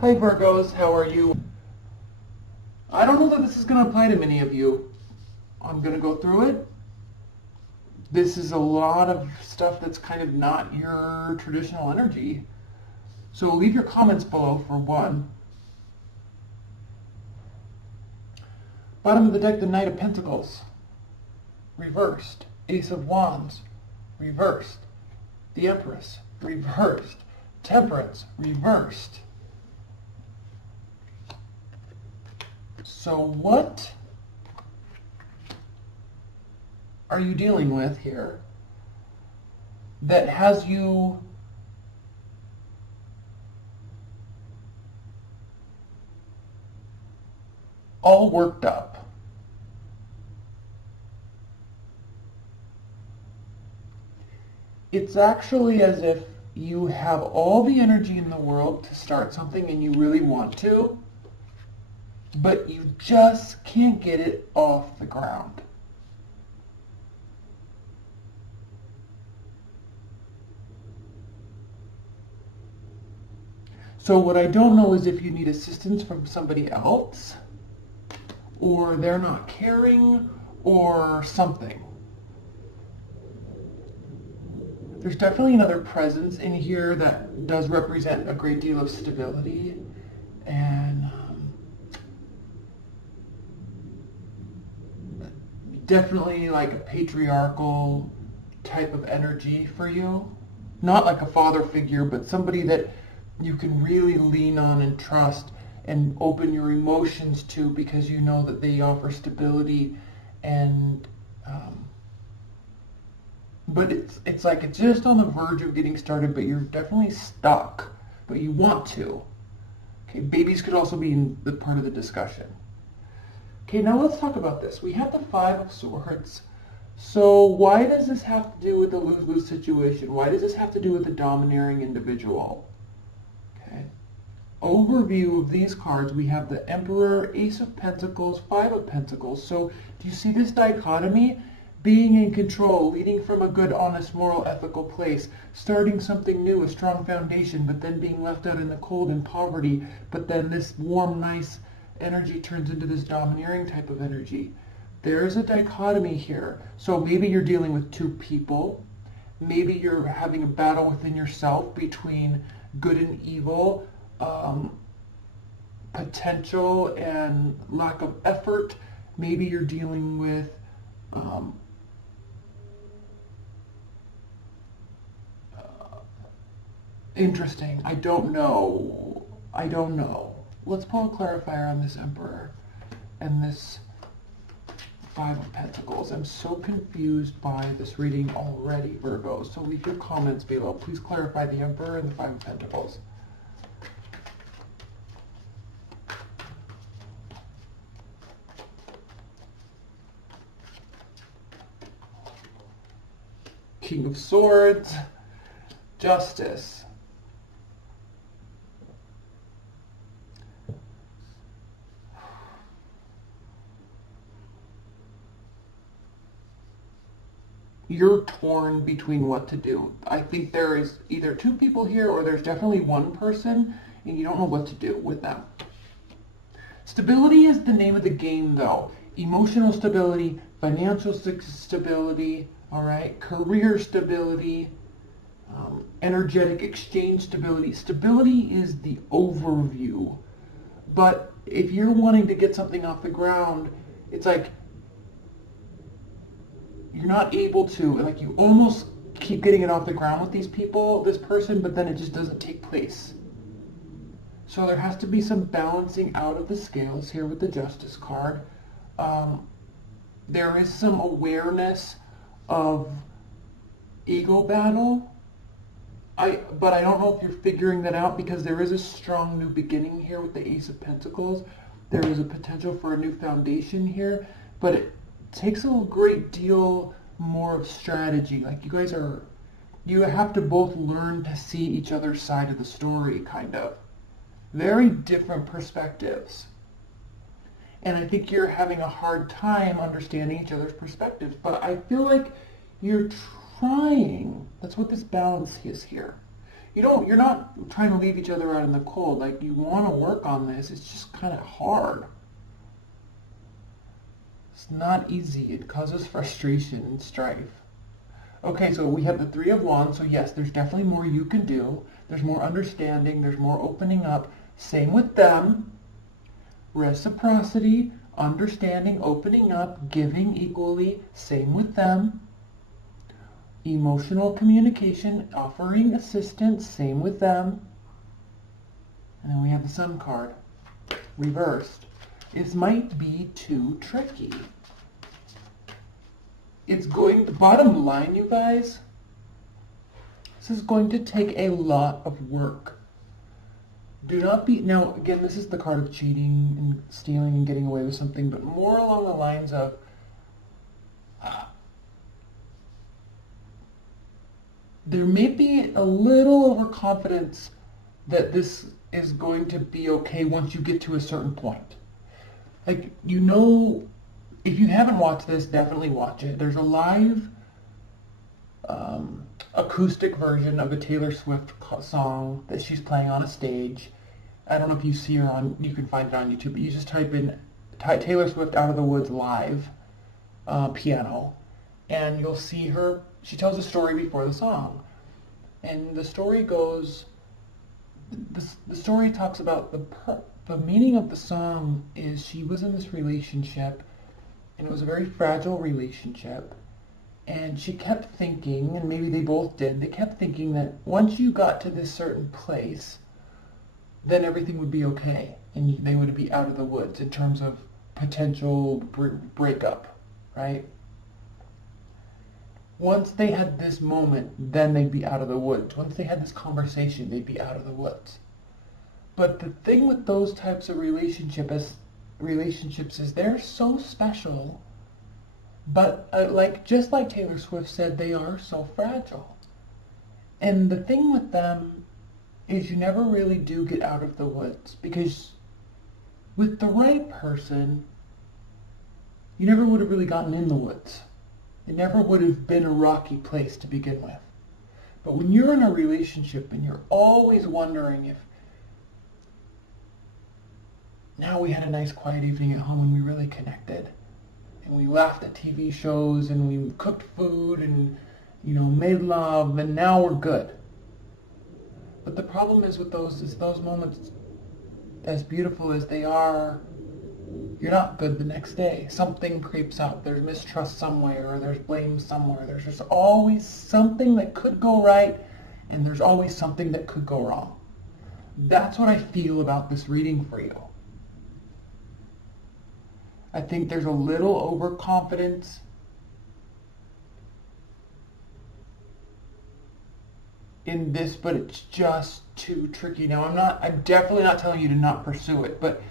Hi Virgos, how are you? I don't know that this is going to apply to many of you. I'm going to go through it. This is a lot of stuff that's kind of not your traditional energy. So leave your comments below for one. Bottom of the deck, the Knight of Pentacles. Reversed. Ace of Wands. Reversed. The Empress. Reversed. Temperance. Reversed. So what are you dealing with here that has you all worked up? It's actually as if you have all the energy in the world to start something and you really want to, but you just can't get it off the ground. So what I don't know is if you need assistance from somebody else, or they're not caring, or something. There's definitely another presence in here that does represent a great deal of stability and definitely like a patriarchal type of energy for you. Not like a father figure, but somebody that you can really lean on and trust and open your emotions to because you know that they offer stability and but it's like it's just on the verge of getting started, but you're definitely stuck, but you want to. Okay, babies could also be in the part of the discussion. Okay, now let's talk about this. We have the Five of Swords. So why does this have to do with the lose-lose situation? Why does this have to do with the domineering individual? Okay. Overview of these cards, we have the Emperor, Ace of Pentacles, Five of Pentacles. So do you see this dichotomy? Being in control, leading from a good, honest, moral, ethical place, starting something new, a strong foundation, but then being left out in the cold and poverty, but then this warm, nice energy turns into this domineering type of energy. There's a dichotomy here. So maybe you're dealing with two people. Maybe you're having a battle within yourself between good and evil, potential and lack of effort. Maybe you're dealing with interesting. I don't know. Let's pull a clarifier on this Emperor and this Five of Pentacles. I'm so confused by this reading already, Virgo. So leave your comments below. Please clarify the Emperor and the Five of Pentacles. King of Swords, Justice. You're torn between what to do. I think there is either two people here or there's definitely one person and you don't know what to do with them. Stability is the name of the game though. Emotional stability, financial stability, all right, career stability, energetic exchange stability. Stability is the overview. But if you're wanting to get something off the ground, it's like you're not able to, like you almost keep getting it off the ground with these people, this person, but then it just doesn't take place. So there has to be some balancing out of the scales here with the Justice card. There is some awareness of ego battle. But I don't know if you're figuring that out because there is a strong new beginning here with the Ace of Pentacles. There is a potential for a new foundation here, but it takes a great deal more of strategy. Like you have to both learn to see each other's side of the story, kind of. Very different perspectives. And I think you're having a hard time understanding each other's perspectives, but I feel like you're trying. That's what this balance is here. you're not trying to leave each other out in the cold. Like, you want to work on this. It's just kind of hard. It's not easy. It causes frustration and strife. Okay, so we have the Three of Wands. So yes, there's definitely more you can do. There's more understanding. There's more opening up. Same with them. Reciprocity, understanding, opening up, giving equally. Same with them. Emotional communication, offering assistance. Same with them. And then we have the Sun card, reversed. This might be too tricky. It's going, the bottom line, you guys, this is going to take a lot of work. Do not be, now again, this is the card of cheating and stealing and getting away with something, but more along the lines of, there may be a little overconfidence that this is going to be okay once you get to a certain point. Like, you know, if you haven't watched this, definitely watch it. There's a live acoustic version of a Taylor Swift song that she's playing on a stage. I don't know if you see her on, you can find it on YouTube, but you just type in Taylor Swift Out of the Woods live piano, and you'll see her. She tells a story before the song, and the story goes, the story talks about the meaning of the song is she was in this relationship, and it was a very fragile relationship, and she kept thinking, and maybe they both did, they kept thinking that once you got to this certain place, then everything would be okay, and they would be out of the woods in terms of potential breakup, right? Once they had this moment, then they'd be out of the woods. Once they had this conversation, they'd be out of the woods. But the thing with those types of relationships is they're so special, but just like Taylor Swift said, they are so fragile. And the thing with them is you never really do get out of the woods, because with the right person, you never would have really gotten in the woods. It never would have been a rocky place to begin with. But when you're in a relationship and you're always wondering if, now we had a nice quiet evening at home and we really connected, and we laughed at TV shows and we cooked food and, you know, made love, and now we're good. But the problem is with those moments, as beautiful as they are, you're not good the next day. Something creeps up. There's mistrust somewhere, or there's blame somewhere. There's just always something that could go right, and there's always something that could go wrong. That's what I feel about this reading for you. I think there's a little overconfidence in this, but it's just too tricky. Now, I'm definitely not telling you to not pursue it, but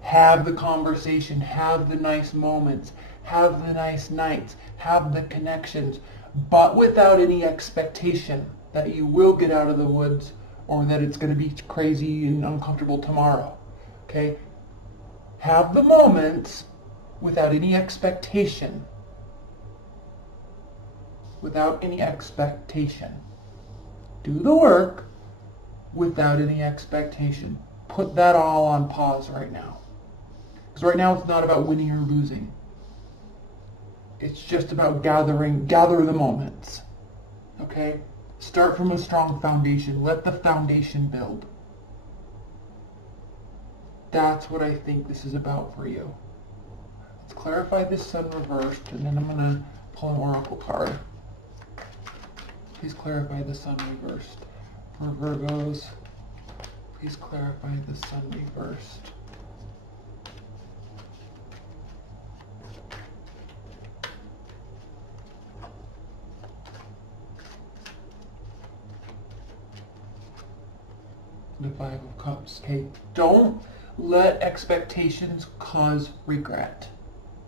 have the conversation, have the nice moments, have the nice nights, have the connections, but without any expectation that you will get out of the woods or that it's going to be crazy and uncomfortable tomorrow. Okay? Have the moments without any expectation. Without any expectation. Do the work without any expectation. Put that all on pause right now. Because right now it's not about winning or losing. It's just about gather the moments. Okay? Start from a strong foundation. Let the foundation build. That's what I think this is about for you. Let's clarify this Sun reversed, and then I'm going to pull an oracle card. Please clarify the Sun reversed. For Virgos, please clarify the Sun reversed. The Five of Cups. Okay, don't let expectations cause regret.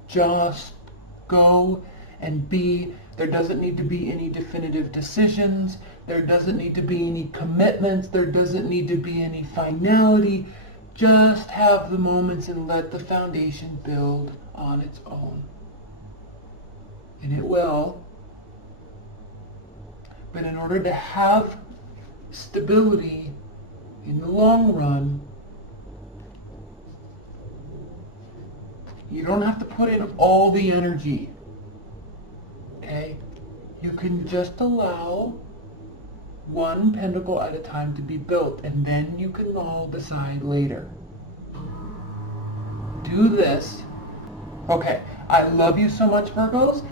Just go and be. There doesn't need to be any definitive decisions. There doesn't need to be any commitments. There doesn't need to be any finality. Just have the moments and let the foundation build on its own. And it will. But in order to have stability in the long run. You don't have to put in all the energy. Okay? You can just allow one pentacle at a time to be built, and then you can all decide later. Do this. Okay, I love you so much, Virgos,